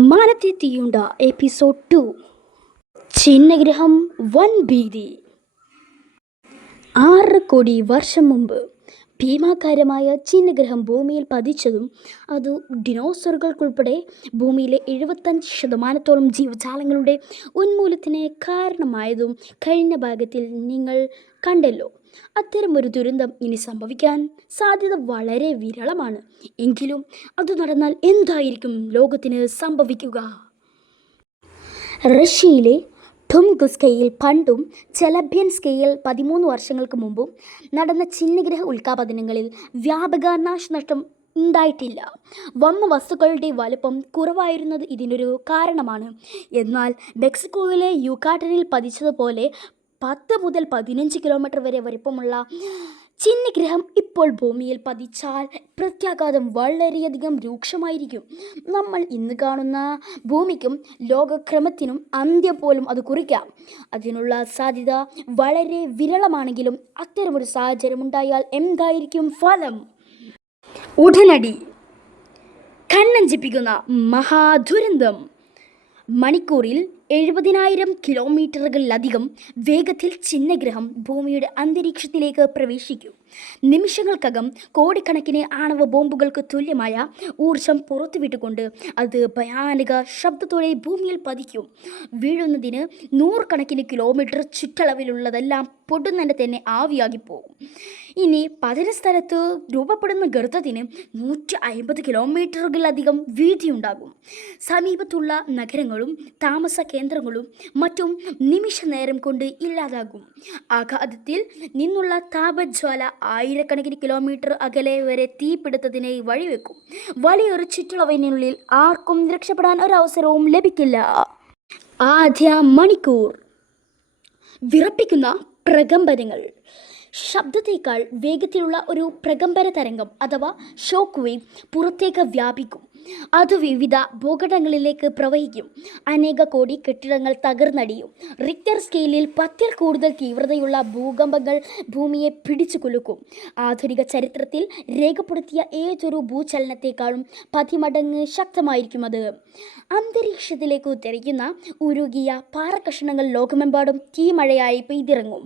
മാനത്തെ തീയുണ്ട എപ്പിസോഡ് 2. ചിഹ്നഗ്രഹം വൻ ഭീതി. 6 കോടി വർഷം മുമ്പ് ഭീമാകാരമായ ചിഹ്നഗ്രഹം ഭൂമിയിൽ പതിച്ചതും അത് ഡിനോസറുകൾക്കുൾപ്പെടെ ഭൂമിയിലെ 75% ജീവജാലങ്ങളുടെ ഉന്മൂലനത്തിന് കാരണമായതും കഴിഞ്ഞ ഭാഗത്തിൽ നിങ്ങൾ കണ്ടല്ലോ. അത്തരമൊരു ദുരന്തം ഇനി സംഭവിക്കാൻ സാധ്യത വളരെ വിരളമാണ്. എങ്കിലും അത് നടന്നാൽ എന്തായിരിക്കും ലോകത്തിന് സംഭവിക്കുക? റഷ്യയിലെ ടുംഗുസ്കയിൽ പണ്ടും ചെലബ്യൻസ്കയിൽ 13 വർഷങ്ങൾക്ക് മുമ്പും നടന്ന ചിഹ്നഗ്രഹ ഉൽക്കാപതനങ്ങളിൽ വ്യാപക നാശനഷ്ടം ഉണ്ടായിട്ടില്ല. വന്ന വസ്തുക്കളുടെ വലുപ്പം കുറവായിരുന്നത് ഇതിനൊരു കാരണമാണ്. എന്നാൽ മെക്സിക്കോയിലെ യുകാട്ടനിൽ പതിച്ചതുപോലെ 10 മുതൽ 15 കിലോമീറ്റർ വരെ വലിപ്പമുള്ള ചിഹ്നഗ്രഹം ഇപ്പോൾ ഭൂമിയിൽ പതിച്ചാൽ പ്രത്യാഘാതം വളരെയധികം രൂക്ഷമായിരിക്കും. നമ്മൾ ഇന്ന് കാണുന്ന ഭൂമിക്കും ലോകക്രമത്തിനും അന്ത്യം പോലും അത് കുറിക്കാം. അതിനുള്ള സാധ്യത വളരെ വിരളമാണെങ്കിലും അത്തരമൊരു സാഹചര്യം ഉണ്ടായാൽ എന്തായിരിക്കും ഫലം? ഉടനടി കണ്ണഞ്ചിപ്പിക്കുന്ന മഹാദുരന്തം. മണിക്കൂറിൽ 70,000 കിലോമീറ്ററുകളിലധികം വേഗത്തിൽ ചിഹ്നഗ്രഹം ഭൂമിയുടെ അന്തരീക്ഷത്തിലേക്ക് പ്രവേശിക്കും. നിമിഷങ്ങൾക്കകം കോടിക്കണക്കിന് ആണവ ബോംബുകൾക്ക് തുല്യമായ ഊർജം പുറത്തുവിട്ടുകൊണ്ട് അത് ഭയാനക ശബ്ദത്തോടെ ഭൂമിയിൽ പതിക്കും. വീഴുന്നതിന് 100 കണക്കിന് കിലോമീറ്റർ ചുറ്റളവിലുള്ളതെല്ലാം പൊടുന്നനെ തന്നെ ആവിയാകിപ്പോകും. ഇനി പതന സ്ഥലത്ത് രൂപപ്പെടുന്ന ഗർത്തത്തിന് 150 കിലോമീറ്ററുകളിലധികം വീതിയുണ്ടാകും. സമീപത്തുള്ള നഗരങ്ങളും താമസ കേന്ദ്രങ്ങളും മറ്റും നിമിഷ നേരം കൊണ്ട് ഇല്ലാതാകും. ആഘാതത്തിൽ നിന്നുള്ള താപജ്വാല ആയിരക്കണക്കിന് കിലോമീറ്റർ അകലെ വരെ തീപിടുത്തത്തിന് വഴിവെക്കും. വലിയൊരു ചുറ്റളവിനുള്ളിൽ ആർക്കും രക്ഷപ്പെടാൻ ഒരവസരവും ലഭിക്കില്ല. ആദ്യ മണിക്കൂർ. വിറപ്പിക്കുന്ന പ്രകമ്പനങ്ങൾ. ശബ്ദത്തേക്കാൾ വേഗത്തിലുള്ള ഒരു പ്രകമ്പന തരംഗം അഥവാ ഷോക്ക് വേവ് പുറത്തേക്ക് വ്യാപിക്കും. അത് വിവിധ ഭൂഖണ്ഡങ്ങളിലേക്ക് പ്രവഹിക്കും. അനേക കോടി കെട്ടിടങ്ങൾ തകർന്നടിയും. റിക്ടർ സ്കെയിലിൽ 10-ൽ കൂടുതൽ തീവ്രതയുള്ള ഭൂകമ്പങ്ങൾ ഭൂമിയെ പിടിച്ചു കുലുക്കും. ആധുനിക ചരിത്രത്തിൽ രേഖപ്പെടുത്തിയ ഏതൊരു ഭൂചലനത്തെക്കാളും 10 മടങ്ങ് ശക്തമായിരിക്കും അത്. അന്തരീക്ഷത്തിലേക്ക് തെറിക്കുന്ന ഉരുകിയ പാറക്കഷണങ്ങൾ ലോകമെമ്പാടും തീമഴയായി പെയ്തിറങ്ങും.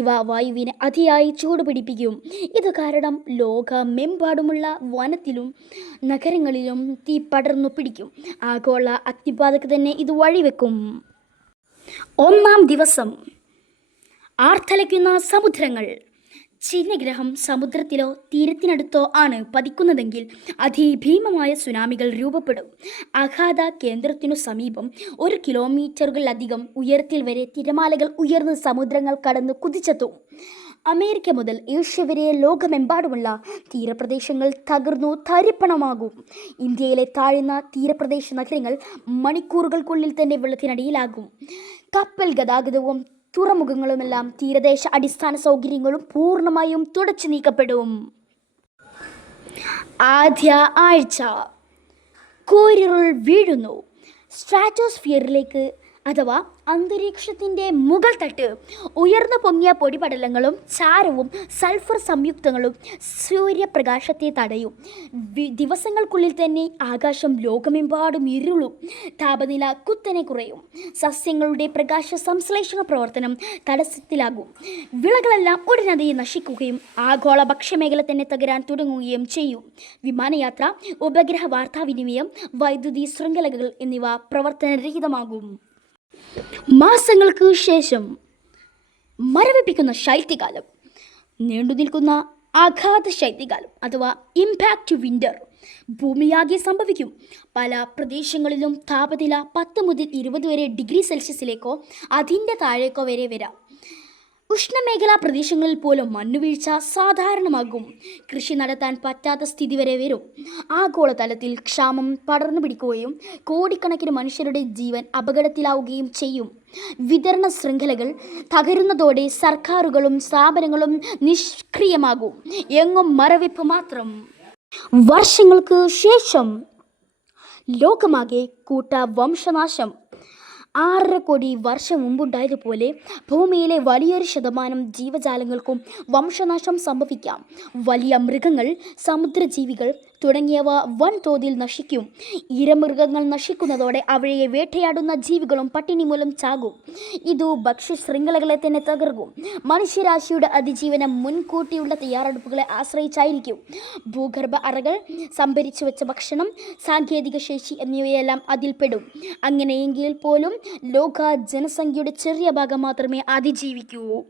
ഇവ വായുവിനെ അതിയായി ചൂടുപിടിപ്പിക്കും. ഇത് കാരണം ലോകമെമ്പാടുമുള്ള വനത്തിലും നഗരങ്ങളിലും തീ പടർന്നു പിടിക്കും. ആഗോള അഗ്നിബാധയ്ക്ക് തന്നെ ഇത് വഴിവെക്കും. 1-ാം ദിവസം. ആർത്തലയ്ക്കുന്ന സമുദ്രങ്ങൾ. ചിഹ്നഗ്രഹം സമുദ്രത്തിലോ തീരത്തിനടുത്തോ ആണ് പതിക്കുന്നതെങ്കിൽ അതിഭീമമായ സുനാമികൾ രൂപപ്പെടും. ആഘാത കേന്ദ്രത്തിനു സമീപം 1 കിലോമീറ്ററുകളിലധികം ഉയരത്തിൽ വരെ തിരമാലകൾ ഉയർന്ന് സമുദ്രങ്ങൾ കടന്ന് കുതിച്ചെത്തും. അമേരിക്ക മുതൽ ഏഷ്യ വരെ ലോകമെമ്പാടുമുള്ള തീരപ്രദേശങ്ങൾ തകർന്നു തരിപ്പണമാകും. ഇന്ത്യയിലെ താഴ്ന്ന തീരപ്രദേശ നഗരങ്ങൾ മണിക്കൂറുകൾക്കുള്ളിൽ തന്നെ വെള്ളത്തിനടിയിലാകും. കപ്പൽ ഗതാഗതവും തുറമുഖങ്ങളുമെല്ലാം തീരദേശ അടിസ്ഥാന സൗകര്യങ്ങളും പൂർണ്ണമായും തുടച്ചു നീക്കപ്പെടും. ആദ്യ ആഴ്ച. കൂരിരുൾ വീഴുന്നു. സ്ട്രാറ്റോസ്ഫിയറിലേക്ക് അഥവാ അന്തരീക്ഷത്തിൻ്റെ മുകൾ തട്ട് ഉയർന്നു പൊങ്ങിയ പൊടിപടലങ്ങളും ചാരവും സൾഫർ സംയുക്തങ്ങളും സൂര്യപ്രകാശത്തെ തടയും. ദിവസങ്ങൾക്കുള്ളിൽ തന്നെ ആകാശം ലോകമെമ്പാടും ഇരുളും. താപനില കുത്തനെ കുറയും. സസ്യങ്ങളുടെ പ്രകാശ സംശ്ലേഷണ പ്രവർത്തനം തടസ്സത്തിലാകും. വിളകളെല്ലാം ഉടനടി നശിക്കുകയും ആഗോള ഭക്ഷ്യമേഖല തന്നെ തകരാൻ തുടങ്ങുകയും ചെയ്യും. വിമാനയാത്ര, ഉപഗ്രഹ വാർത്താവിനിമയം, വൈദ്യുതി ശൃംഖലകൾ എന്നിവ പ്രവർത്തനരഹിതമാകും. മാസങ്ങൾക്ക് ശേഷം. മരവിപ്പിക്കുന്ന ശൈത്യകാലം. നീണ്ടുനിൽക്കുന്ന ആഘാത ശൈത്യകാലം അഥവാ ഇമ്പാക്റ്റ് വിൻ്റർ ഭൂമിയാകെ സംഭവിക്കും. പല പ്രദേശങ്ങളിലും താപനില 10 മുതൽ 20 വരെ ഡിഗ്രി സെൽഷ്യസിലേക്കോ അതിൻ്റെ താഴേക്കോ വരെ വരാം. ഉഷ്ണമേഖലാ പ്രദേശങ്ങളിൽ പോലും മഞ്ഞുവീഴ്ച സാധാരണമാകും. കൃഷി നടത്താൻ പറ്റാത്ത സ്ഥിതി വരെ വരും. ആഗോളതലത്തിൽ ക്ഷാമം പടർന്നു പിടിക്കുകയും കോടിക്കണക്കിന് മനുഷ്യരുടെ ജീവൻ അപകടത്തിലാവുകയും ചെയ്യും. വിതരണ ശൃംഖലകൾ തകരുന്നതോടെ സർക്കാരുകളും സ്ഥാപനങ്ങളും നിഷ്ക്രിയമാകും. എങ്ങും മരവിപ്പ് മാത്രം. വർഷങ്ങൾക്ക് ശേഷം. ലോകമാകെ കൂട്ട വംശനാശം. 6.5 കോടി വർഷം മുമ്പുണ്ടായതുപോലെ ഭൂമിയിലെ വലിയൊരു ശതമാനം ജീവജാലങ്ങൾക്കും വംശനാശം സംഭവിക്കാം. വലിയ മൃഗങ്ങൾ, സമുദ്രജീവികൾ, തുടങ്ങിയവ വൻതോതിൽ നശിക്കും. ഇരമൃഗങ്ങൾ നശിക്കുന്നതോടെ അവയെ വേട്ടയാടുന്ന ജീവികളും പട്ടിണി മൂലം ചാകും. ഇതു ഭക്ഷ്യശൃംഖലകളെ തന്നെ തകർക്കും. മനുഷ്യരാശിയുടെ അതിജീവനം മുൻകൂട്ടിയുള്ള തയ്യാറെടുപ്പുകളെ ആശ്രയിച്ചായിരിക്കും. ഭൂഗർഭ അറകൾ, സംഭരിച്ചു വെച്ച ഭക്ഷണം, സാങ്കേതിക ശേഷി എന്നിവയെല്ലാം അതിൽപ്പെടും. അങ്ങനെയെങ്കിൽ പോലും ലോക ജനസംഖ്യയുടെ ചെറിയ ഭാഗം മാത്രമേ അതിജീവിക്കൂ.